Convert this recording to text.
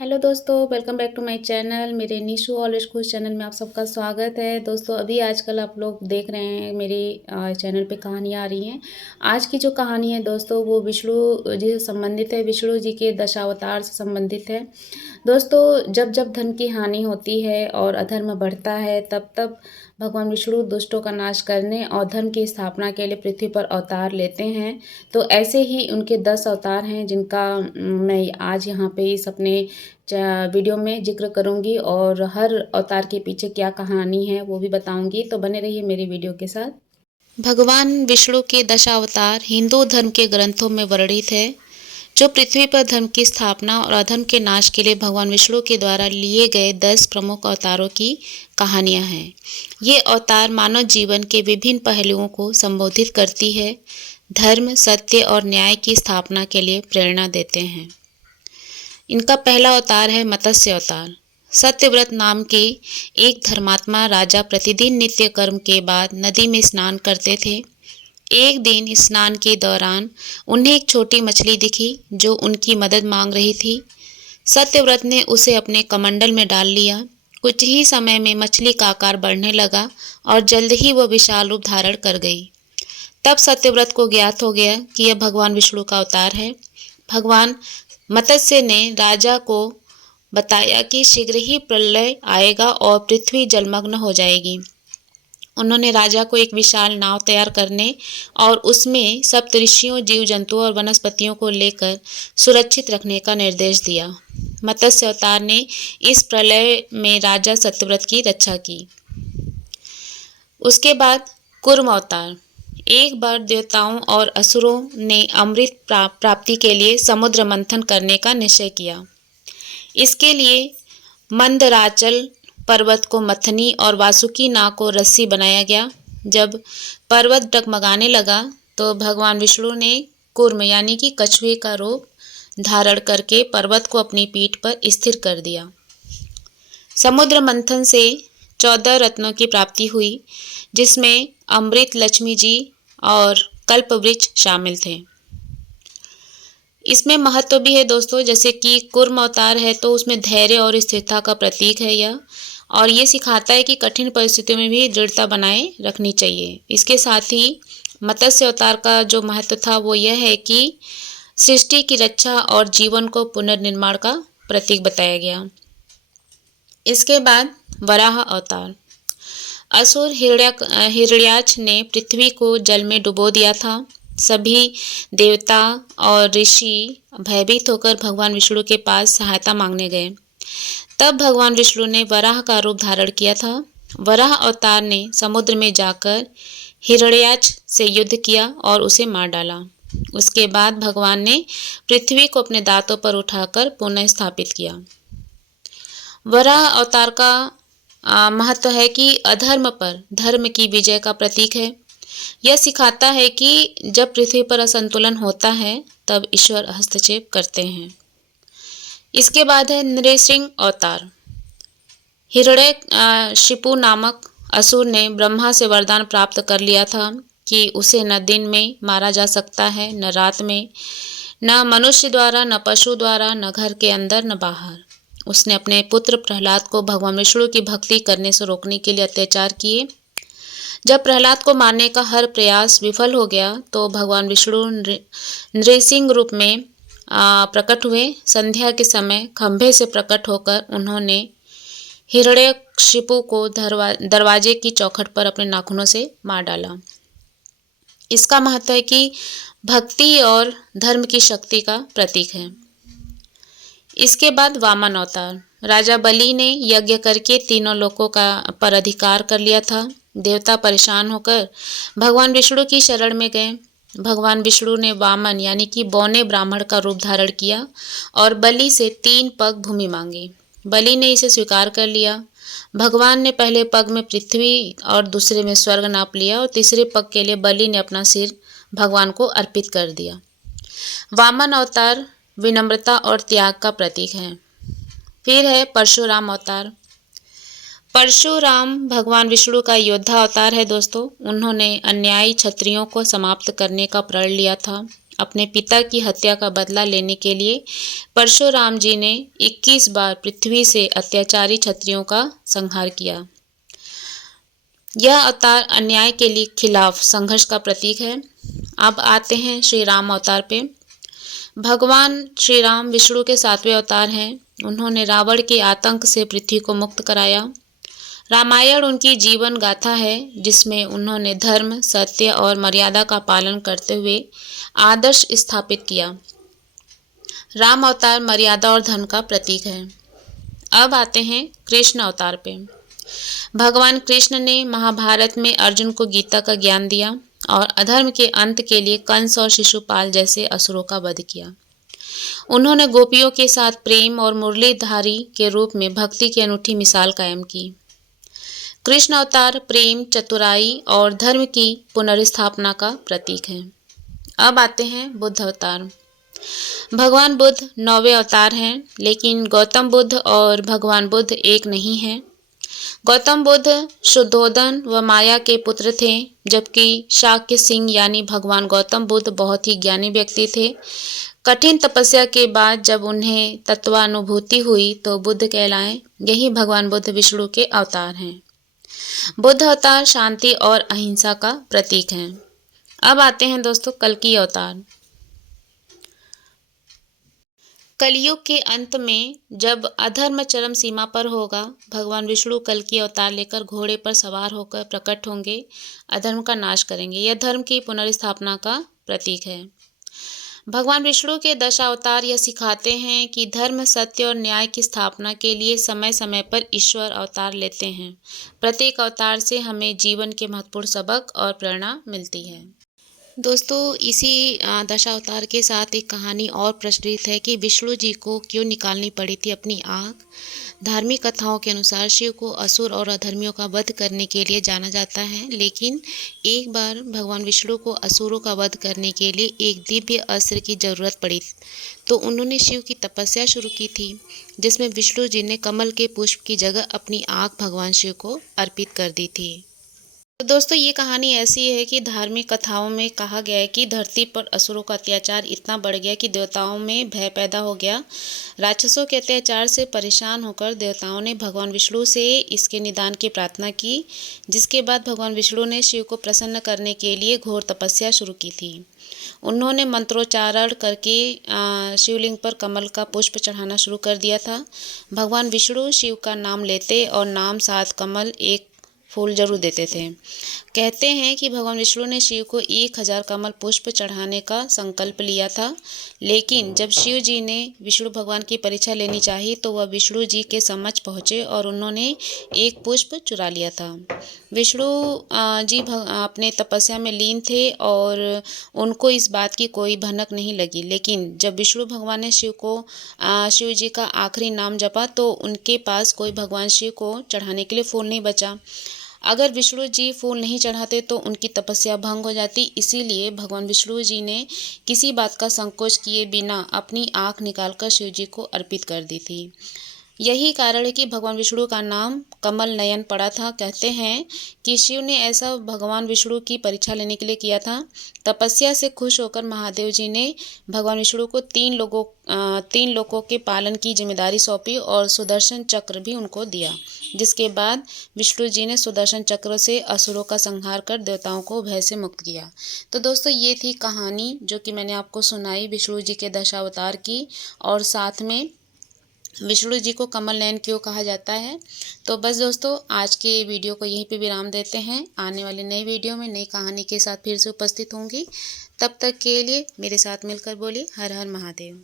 Hello दोस्तों, welcome back to my channel. मेरे Nishu always खुश चैनल में आप सबका स्वागत है। दोस्तों अभी आजकल आप लोग देख रहे हैं मेरे चैनल पे कहानियाँ आ रही हैं। आज की जो कहानी है दोस्तों वो विष्णु जी से संबंधित है, विष्णु जी के दशावतार से संबंधित है। दोस्तों जब जब धन की हानि होती है और अधर्म बढ़ता है तब तब भगवान विष्णु दुष्टों का नाश करने और धर्म की स्थापना के लिए पृथ्वी पर अवतार लेते हैं। तो ऐसे ही उनके 10 अवतार हैं जिनका मैं आज यहाँ पे इस अपने वीडियो में जिक्र करूंगी और हर अवतार के पीछे क्या कहानी है वो भी बताऊंगी। तो बने रहिए मेरी वीडियो के साथ। भगवान विष्णु के दशावतार हिंदू धर्म के ग्रंथों में वर्णित है, जो पृथ्वी पर धर्म की स्थापना और अधर्म के नाश के लिए भगवान विष्णु के द्वारा लिए गए 10 प्रमुख अवतारों की कहानियां हैं। ये अवतार मानव जीवन के विभिन्न पहलुओं को संबोधित करती है, धर्म, सत्य और न्याय की स्थापना के लिए प्रेरणा देते हैं। इनका पहला अवतार है मत्स्य अवतार। सत्यव्रत नाम के एक धर्मात्मा राजा प्रतिदिन नित्य कर्म के बाद नदी में स्नान करते थे। एक दिन स्नान के दौरान उन्हें एक छोटी मछली दिखी जो उनकी मदद मांग रही थी। सत्यव्रत ने उसे अपने कमंडल में डाल लिया। कुछ ही समय में मछली का आकार बढ़ने लगा और जल्द ही वह विशाल रूप धारण कर गई। तब सत्यव्रत को ज्ञात हो गया कि यह भगवान विष्णु का अवतार है। भगवान मत्स्य ने राजा को बताया कि शीघ्र ही प्रलय आएगा और पृथ्वी जलमग्न हो जाएगी। उन्होंने राजा को एक विशाल नाव तैयार करने और उसमें सप्तऋषियों, जीव जंतुओं और वनस्पतियों को लेकर सुरक्षित रखने का निर्देश दिया। मत्स्य अवतार ने इस प्रलय में राजा सत्यव्रत की रक्षा की। उसके बाद कूर्म अवतार। एक बार देवताओं और असुरों ने अमृत प्राप्ति के लिए समुद्र मंथन करने का निश्चय किया। इसके लिए मंदराचल पर्वत को मथनी और वासुकी नाग को रस्सी बनाया गया। जब पर्वत डगमगाने लगा तो भगवान विष्णु ने कूर्म यानी कि कछुए का रूप धारण करके पर्वत को अपनी पीठ पर स्थिर कर दिया। समुद्र मंथन से 14 रत्नों की प्राप्ति हुई, जिसमें अमृत, लक्ष्मी जी और कल्प वृक्ष शामिल थे। इसमें महत्व भी है दोस्तों, जैसे कि कूर्म अवतार है तो उसमें धैर्य और स्थिरता का प्रतीक है यह, और ये सिखाता है कि कठिन परिस्थितियों में भी दृढ़ता बनाए रखनी चाहिए। इसके साथ ही मत्स्य अवतार का जो महत्व था वो यह है कि सृष्टि की रक्षा और जीवन को पुनर्निर्माण का प्रतीक बताया गया। इसके बाद वराह अवतार। असुर हिरण्याक्ष ने पृथ्वी को जल में डुबो दिया था। सभी देवता और ऋषि भयभीत होकर भगवान विष्णु के पास सहायता मांगने गए। तब भगवान विष्णु ने वराह का रूप धारण किया था। वराह अवतार ने समुद्र में जाकर हिरण्याक्ष से युद्ध किया और उसे मार डाला। उसके बाद भगवान ने पृथ्वी को अपने दांतों पर उठाकर पुनः स्थापित किया। वराह अवतार का महत्व है कि अधर्म पर धर्म की विजय का प्रतीक है। यह सिखाता है कि जब पृथ्वी पर असंतुलन होता है तब ईश्वर हस्तक्षेप करते हैं। इसके बाद है नृसिंह अवतार। हिरण्यकशिपु नामक असुर ने ब्रह्मा से वरदान प्राप्त कर लिया था कि उसे न दिन में मारा जा सकता है, न रात में, न मनुष्य द्वारा, न पशु द्वारा, न घर के अंदर, न बाहर। उसने अपने पुत्र प्रहलाद को भगवान विष्णु की भक्ति करने से रोकने के लिए अत्याचार किए। जब प्रहलाद को मारने का हर प्रयास विफल हो गया तो भगवान विष्णु नृसिंह रूप में प्रकट हुए। संध्या के समय खंभे से प्रकट होकर उन्होंने हिरण्यकशिपु को दरवाजे की चौखट पर अपने नाखूनों से मार डाला। इसका महत्व है कि भक्ति और धर्म की शक्ति का प्रतीक है। इसके बाद वामन अवतार। राजा बलि ने यज्ञ करके तीनों लोकों का पर अधिकार कर लिया था। देवता परेशान होकर भगवान विष्णु की शरण में गए। भगवान विष्णु ने वामन यानी कि बौने ब्राह्मण का रूप धारण किया और बलि से 3 पग भूमि मांगी। बलि ने इसे स्वीकार कर लिया। भगवान ने पहले पग में पृथ्वी और दूसरे में स्वर्ग नाप लिया और तीसरे पग के लिए बलि ने अपना सिर भगवान को अर्पित कर दिया। वामन अवतार विनम्रता और त्याग का प्रतीक है। फिर है परशुराम अवतार। परशुराम भगवान विष्णु का योद्धा अवतार है दोस्तों। उन्होंने अन्यायी क्षत्रियों को समाप्त करने का प्रण लिया था अपने पिता की हत्या का बदला लेने के लिए परशुराम जी ने 21 बार पृथ्वी से अत्याचारी क्षत्रियों का संहार किया। यह अवतार अन्याय के लिए खिलाफ संघर्ष का प्रतीक है। अब आते हैं श्री राम अवतार पे। भगवान श्री राम विष्णु के 7वें अवतार हैं। उन्होंने रावण के आतंक से पृथ्वी को मुक्त कराया। रामायण उनकी जीवन गाथा है, जिसमें उन्होंने धर्म, सत्य और मर्यादा का पालन करते हुए आदर्श स्थापित किया। राम अवतार मर्यादा और धर्म का प्रतीक है। अब आते हैं कृष्ण अवतार पे। भगवान कृष्ण ने महाभारत में अर्जुन को गीता का ज्ञान दिया और अधर्म के अंत के लिए कंस और शिशुपाल जैसे असुरों का वध किया। उन्होंने गोपियों के साथ प्रेम और मुरलीधारी के रूप में भक्ति की अनूठी मिसाल कायम की। कृष्ण अवतार प्रेम, चतुराई और धर्म की पुनर्स्थापना का प्रतीक है। अब आते हैं बुद्ध अवतार। भगवान बुद्ध 9वें अवतार हैं, लेकिन गौतम बुद्ध और भगवान बुद्ध एक नहीं हैं। गौतम बुद्ध शुद्धोधन व माया के पुत्र थे, जबकि शाक्य सिंह यानी भगवान गौतम बुद्ध बहुत ही ज्ञानी व्यक्ति थे। कठिन तपस्या के बाद जब उन्हें तत्वानुभूति हुई तो बुद्ध कहलाए। यही भगवान बुद्ध विष्णु के अवतार हैं। बुद्ध अवतार शांति और अहिंसा का प्रतीक हैं। अब आते हैं दोस्तों कल्कि अवतार। कलयुग के अंत में जब अधर्म चरम सीमा पर होगा, भगवान विष्णु कल्कि अवतार लेकर घोड़े पर सवार होकर प्रकट होंगे, अधर्म का नाश करेंगे। यह धर्म की पुनर्स्थापना का प्रतीक है। भगवान विष्णु के 10 अवतार यह सिखाते हैं कि धर्म, सत्य और न्याय की स्थापना के लिए समय समय पर ईश्वर अवतार लेते हैं। प्रत्येक अवतार से हमें जीवन के महत्वपूर्ण सबक और प्रेरणा मिलती है। दोस्तों, इसी दशावतार के साथ एक कहानी और प्रचलित है कि विष्णु जी को क्यों निकालनी पड़ी थी अपनी आँख। धार्मिक कथाओं के अनुसार शिव को असुर और अधर्मियों का वध करने के लिए जाना जाता है, लेकिन एक बार भगवान विष्णु को असुरों का वध करने के लिए एक दिव्य अस्त्र की जरूरत पड़ी, तो उन्होंने शिव की तपस्या शुरू की थी, जिसमें विष्णु जी ने कमल के पुष्प की जगह अपनी आँख भगवान शिव को अर्पित कर दी थी। तो दोस्तों, ये कहानी ऐसी है कि धार्मिक कथाओं में कहा गया है कि धरती पर असुरों का अत्याचार इतना बढ़ गया कि देवताओं में भय पैदा हो गया। राक्षसों के अत्याचार से परेशान होकर देवताओं ने भगवान विष्णु से इसके निदान की प्रार्थना की, जिसके बाद भगवान विष्णु ने शिव को प्रसन्न करने के लिए घोर तपस्या शुरू की थी। उन्होंने मंत्रोच्चारण करके शिवलिंग पर कमल का पुष्प चढ़ाना शुरू कर दिया था। भगवान विष्णु शिव का नाम लेते और नाम साथ कमल एक फूल जरूर देते थे। कहते हैं कि भगवान विष्णु ने शिव को 1000 कमल पुष्प चढ़ाने का संकल्प लिया था, लेकिन जब शिव जी ने विष्णु भगवान की परीक्षा लेनी चाही तो वह विष्णु जी के समक्ष पहुँचे और उन्होंने एक पुष्प चुरा लिया था। विष्णु जी अपने तपस्या में लीन थे और उनको इस बात की कोई भनक नहीं लगी, लेकिन जब विष्णु भगवान ने शिव जी का आखिरी नाम जपा तो उनके पास कोई भगवान शिव को चढ़ाने के लिए फूल नहीं बचा। अगर विष्णु जी फूल नहीं चढ़ाते तो उनकी तपस्या भंग हो जाती, इसीलिए भगवान विष्णु जी ने किसी बात का संकोच किए बिना अपनी आँख निकालकर शिव जी को अर्पित कर दी थी। यही कारण है कि भगवान विष्णु का नाम कमल नयन पड़ा था। कहते हैं कि शिव ने ऐसा भगवान विष्णु की परीक्षा लेने के लिए किया था। तपस्या से खुश होकर महादेव जी ने भगवान विष्णु को 3 लोकों के पालन की जिम्मेदारी सौंपी और सुदर्शन चक्र भी उनको दिया, जिसके बाद विष्णु जी ने सुदर्शन चक्र से असुरों का संहार कर देवताओं को भय से मुक्त किया। तो दोस्तों, ये थी कहानी जो कि मैंने आपको सुनाई विष्णु जी के दशावतार की, और साथ में विष्णु जी को कमल नयन क्यों कहा जाता है। तो बस दोस्तों, आज के वीडियो को यहीं पे विराम देते हैं। आने वाली नई वीडियो में नई कहानी के साथ फिर से उपस्थित होंगी। तब तक के लिए मेरे साथ मिलकर बोलिए हर हर महादेव।